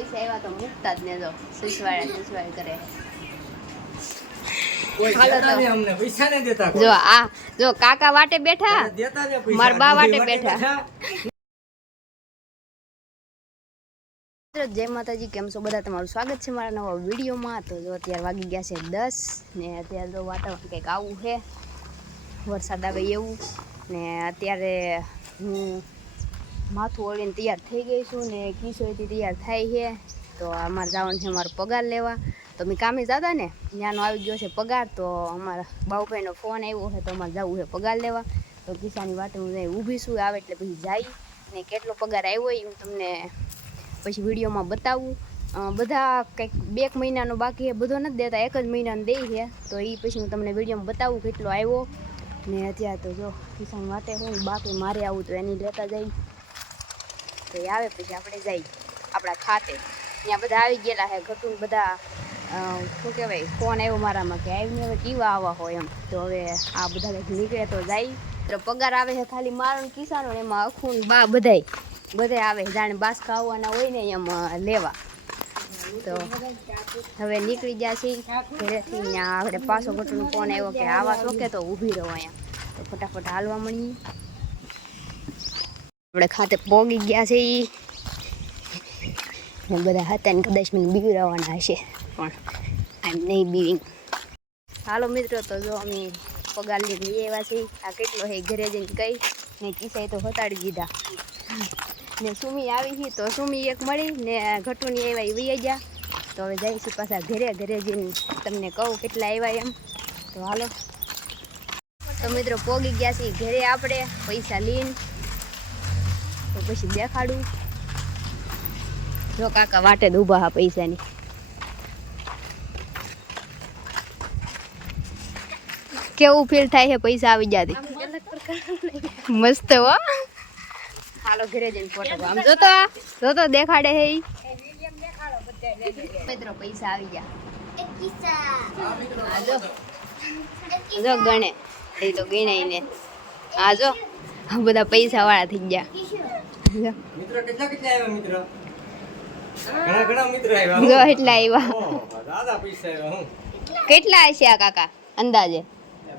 પૈસા આવ્યા તો મૂકતા જ ને જો સુસવાડ કરે જો આ જો કાકા વાટે બેઠા માર બા વાટે બેઠા જય માતાજી, કેમ છો બધા? તમારું સ્વાગત છે મારા નવા વિડીયોમાં. તો જો અત્યારે વાગી ગયા છે 10 ને અત્યારે તો વાતાવરણ કંઈક આવું છે, વરસાદ આવે એવું. ને અત્યારે હું માથું ઓળીને તૈયાર થઈ ગઈ છું ને કિશોરથી તૈયાર થાય છે. તો અમારે જવાનું છે અમારો પગાર લેવા. તો મેં કામે જતા ને ત્યાંનો આવી ગયો છે પગાર. તો અમારા બાઉભાઈનો ફોન આવ્યો છે તો અમારે જવું છે પગાર લેવા. તો કિસાની વાટે હું જઈ ઊભી છું, આવે એટલે પછી જાય ને કેટલો પગાર આવ્યો એ હું તમને પછી વિડીયોમાં બતાવું. બધા કંઈક 2 મહિનાનો બાકી છે, બધો નથી દેતા, 1 જ મહિનાનો દે છે. તો એ પછી હું તમને વિડીયોમાં બતાવું કેટલો આવ્યો. ને અત્યારે તો જો કિસાન માટે હું બાકી મારે આવું તો એની લેતા જાય. તો એ આવે પછી આપણે જઈ આપણા ખાતે. ત્યાં બધા આવી ગયેલા છે ઘટું બધા. શું કહેવાય, ફોન આવ્યો મારામાં કે આવીને હવે કેવા આવવા હોય એમ. તો હવે આ બધા કંઈક નીકળે તો જાય. તો પગાર આવે છે ખાલી મારો ને કિસાનો, એમાં અખું બા બધા આવે જાણે બાસકા આવવાના હોય ને એમ લેવા. તો હવે નીકળી ગયા છીએ ઘરેથી. ત્યાં આપણે પાછો ઘટુનો ફોન આવ્યો કે આવા શોકે તો ઊભી રહો અહીંયા. તો ફટાફટ હાલવા મળીએ. આપણે ખાતે પોગી ગયા છે ને બધા હતા ને કદાચ મને બીવરાવાના હશે પણ આમ નહીં બીવિંગ. હાલો મિત્રો, તો જો અમે પગાર લઈને લઈ આવ્યા છીએ. આ કેટલો છે ઘરે જઈને કહી ને કિસ્સાએ તો હતાડી દીધા. ને સુમી આવી છે તો સુમી એક મળી ને ઘટુની આવ્યા એ વહી ગયા. તો હવે જઈશું પાછા ઘરે જઈને તમને કહું કેટલા આવ્યા એમ. તો હાલો. તો મિત્રો પોગી ગયા છીએ ઘરે આપણે પૈસા લઈને. તો પછી દેખાડું. જો કાકા વાટે જ ઊભા હા પૈસાની. કેવું ફીલ થાય છે પૈસા આવી જતી? મસ્ત હો. હાલો ઘરે જઈને ફોટો આમ જોતો દેખાડે હે. મિત્રો પૈસા આવી ગયા. જો ગણે એ તો ગણાય ને. આ જો બધા પૈસા વાળા થઈ ગયા. મિત્રો કેટલા આવ્યા મિત્રો? ઘણા મિત્રો આવ્યા. જો એટલા આવ્યા. દાદા પૈસા આવ્યા. હું કેટલા હશે આ કાકા અંદાજે?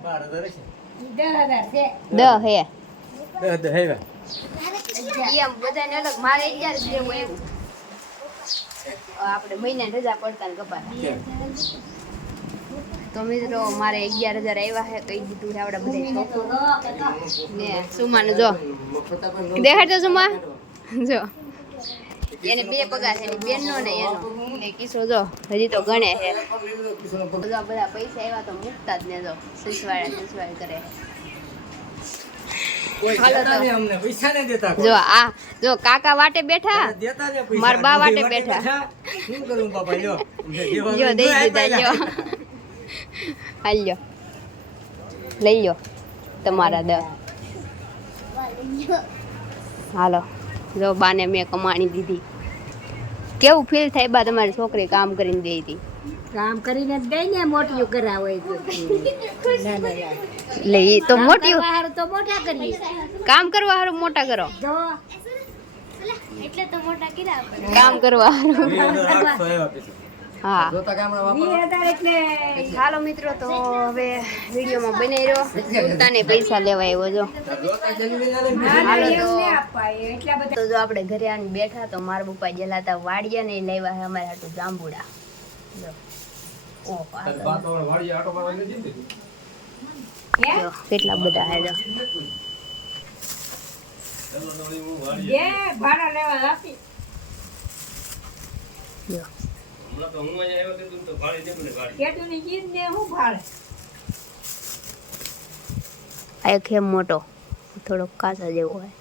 12,000 છે. 10 હે. 10 આવ્યા. એમ બધાને અલગ. મારે 11 જેવું આવ્યું. આપણે મહિનાની રજા પડતા ને કપાતા. તો મિત્રો મારે 11,000 આવ્યા છે. કહી દીધું છે આપણા બધા છોકરો ને સુમાનું. જો દેખાડતો સુમા, જો એને 2 પગાર છે, એની બેનનો ને એનો. ને કિસ્સો જો હજી તો ગણે છે. બધા પૈસા આવ્યા તો મૂકતા જ ને જો સુસવાડ કરે. જો આ જો કાકા વાટે બેઠા માર બા વાટે બેઠા. શું કરું બાપા? જો દઈ દીધા. જો હાલ્યો લઈ લો તમારા 10. હાલો જો બાને મેં કમાણી દીધી. કેવું ફીલ થાય બા તમારી છોકરી કામ કરીને દઈ હતી? કામ કરીને જ દઈ ને મોટી કરાવે લે તો મોટી તો મોટા કરીએ. કામ કરવા હારું મોટા કરો. જો એટલે તો મોટા કર્યા કામ કરવા હારું. હા એટલે હાલો મિત્રો, તો હવે વિડીયોમાં બનાવી રહ્યો. પોતાને પૈસા લેવા આવ્યો. જો તો જો આપણે ઘરે આવીને બેઠા તો મારા પપ્પા ગયેલા હતા વાડિયા ને લાવ્યા છે અમારે હાટું જાંબુડા. જો કેટલા બધા હે. જો આ એક એમ મોટો થોડો કાચા જેવો હોય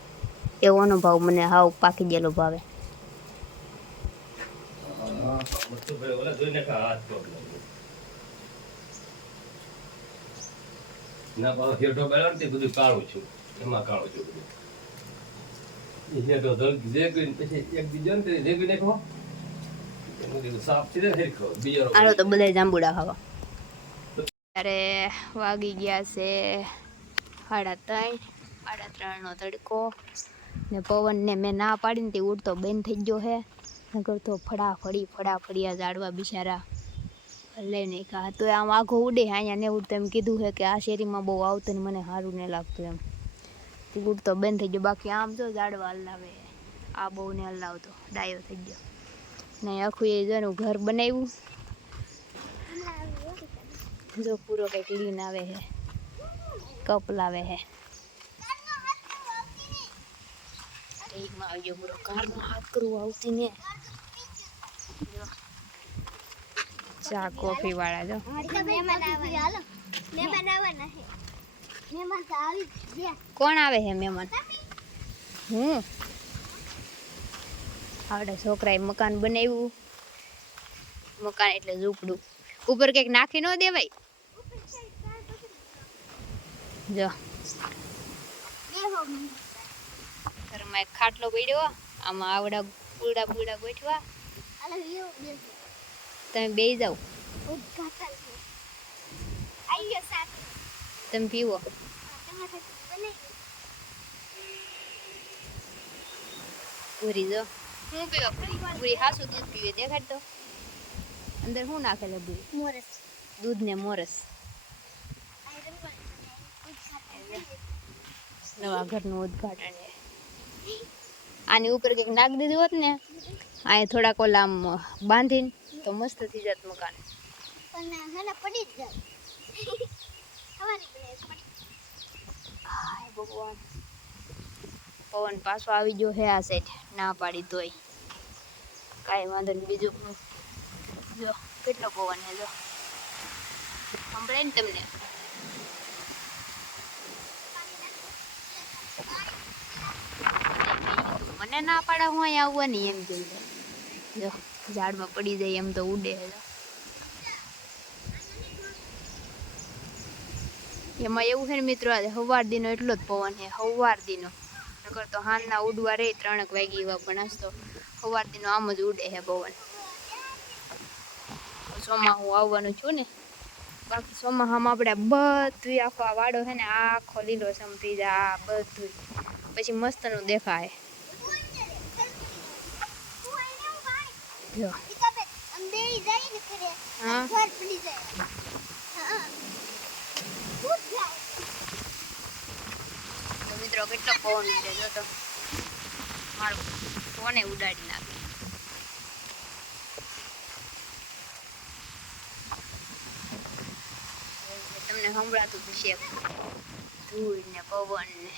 એવો ભાવ મને હાવ પાકી ગયેલો ભાવે. ના બાબા હેઠો બેલા ને બધું કાળું છું, એમાં કાળું છું બધું. એ હેઠો ધલકી જે કરીને પછી એક બીજો ને જે કરીને નાખો એનું સાફ છે ને હેરખો બીજો. આલો તો બધા જાંબુડા ખાવા. ત્યારે વાગી ગયા છે 3:30 નો તડકો ને પવન ને મેં ના પાડીને તે ઉડતો બંધ થઈ ગયો છે. નગર તો ફળિયા ઝાડવા બિચારા લઈને કા તો આમ આઘો ઉડે અહીંયા ને ઉડતો એમ કીધું છે કે આ શેરીમાં બહુ આવતું ને મને સારું નહીં લાગતું એમ ઉડતો બંધ થઈ ગયો બાકી આમ જો ઝાડવા હલાવે આ બહુ ને હલાવતો ડાયો થઈ ગયો ને આખું એ જેનું ઘર બનાવ્યું જો પૂરો કંઈક ક્લીન આવે છે કપ લાવે છે એમાં આવી ગયો પૂરો કારનો હાથ કરવું આવતી ને ચા કોફી વાળા જો કોણ આવે છે મહેમાન હું આવડે છોકરાએ મકાન બનાવ્યું મકાન એટલે ઝૂંપડું ઉપર કંઈક નાખી ન દેવાય જો ઘરમાં એક ખાટલો પડ્યો આમાં આવડા પૂડા ગોઠવા તમે બેસી જાઓ તમે પીવો પૂરી જો હું પીવા પૂરી હાસું દૂધ પીવે દેખાડ તો અંદર શું નાખેલે પૂરી દૂધ ને મોરસ નવા ઘરનું ઉદ્ઘાટન છે આની ઉપર કંઈક નાખી દીધું હોત ને આ થોડાક ઓલા આમ બાંધીને તો મસ્ત થઈ જાત મકાન ભગવાન પવન પાછો આવી ગયો હે આ સાઈડ ના પાડી તોય કાંઈ વાંધો નહીં બીજું જો કેટલો પવન હે જો સંભળાય ને તમને મને ના પાડે હું અહીંયા આવવાની એમ કહી જો ઝાડમાં પડી જાય એમ તો ઉડે એમાં એવું છે ને મિત્રો આજે સવાર દીનો એટલો જ પવન છે સવાર દીનો નકર તો હાંજના ઉડવા રહે 3 વાગી એવા પણ આજ તો સવાર દીનો આમ જ ઉડે છે પવન ચોમાસું આવવાનું છું ને બાકી ચોમાસામાં આપણે બધું આખો આ વાડો છે ને આખો લીલો સમ થઈ જાય આ બધું પછી મસ્તનું દેખાય જો હા તો મિત્રો કેટલો પવન ઉડે જો તો મારું ફોને ઉડાડી નાખે તમને સંભળાતું હશે ધૂળ ને પવન ને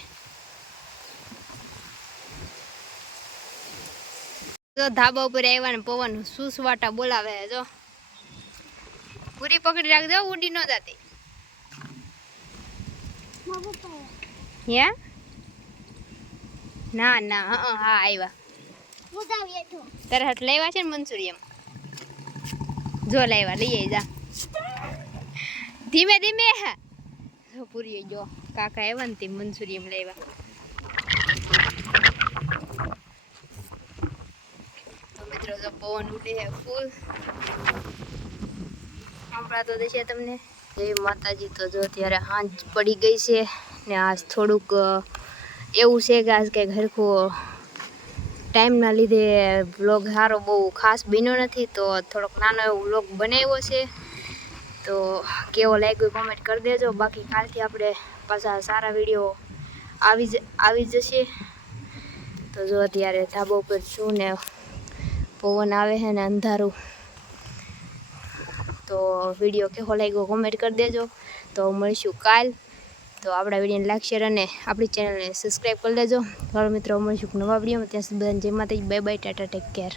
જો ધાબા ઉપર આવ્યા ને પવન સુસવાટા બોલાવે જો પૂરી પકડી રાખજો ઉડી ન જાતી હે ના ના હા આવ્યા તારે હાથ લાવ્યા છે ને મંચુરિયમ જો લાવ્યા લઈ આવી જા ધીમે ધીમે પૂરી જો કાકા આવ્યા ને તે મંચુરિયમ લાવ્યા તો મિત્રો જો પવન ઉડે ફૂલ સંભળાતો દેશે તમને જય માતાજી તો જો અત્યારે સાંજ પડી ગઈ છે ને આજ થોડુંક એવું છે કે આજ કંઈક હરખું ટાઈમના લીધે વ્લોગ સારો બહુ ખાસ બન્યો નથી તો થોડોક નાનો એવો વ્લોગ બનાવ્યો છે તો કેવો લાગ્યો કોમેન્ટ કરી દેજો બાકી કાલથી આપણે પાછા સારા વિડીયો આવી જશે તો જો અત્યારે ધાબા ઉપર છું ને પવન આવે છે ને અંધારું તો વિડીયો કેવો લાગ્યો કોમેન્ટ કરી દેજો તો મળીશું કાલ તો આપણા વિડીયોને લાઈક શેર અને આપણી ચેનલને સબસ્ક્રાઈબ કરી લેજો ચાલો મિત્રો મળીશું નવા વિડીયોમાં ત્યાં સુધી બધાને જય માતાજી bye bye Tata take care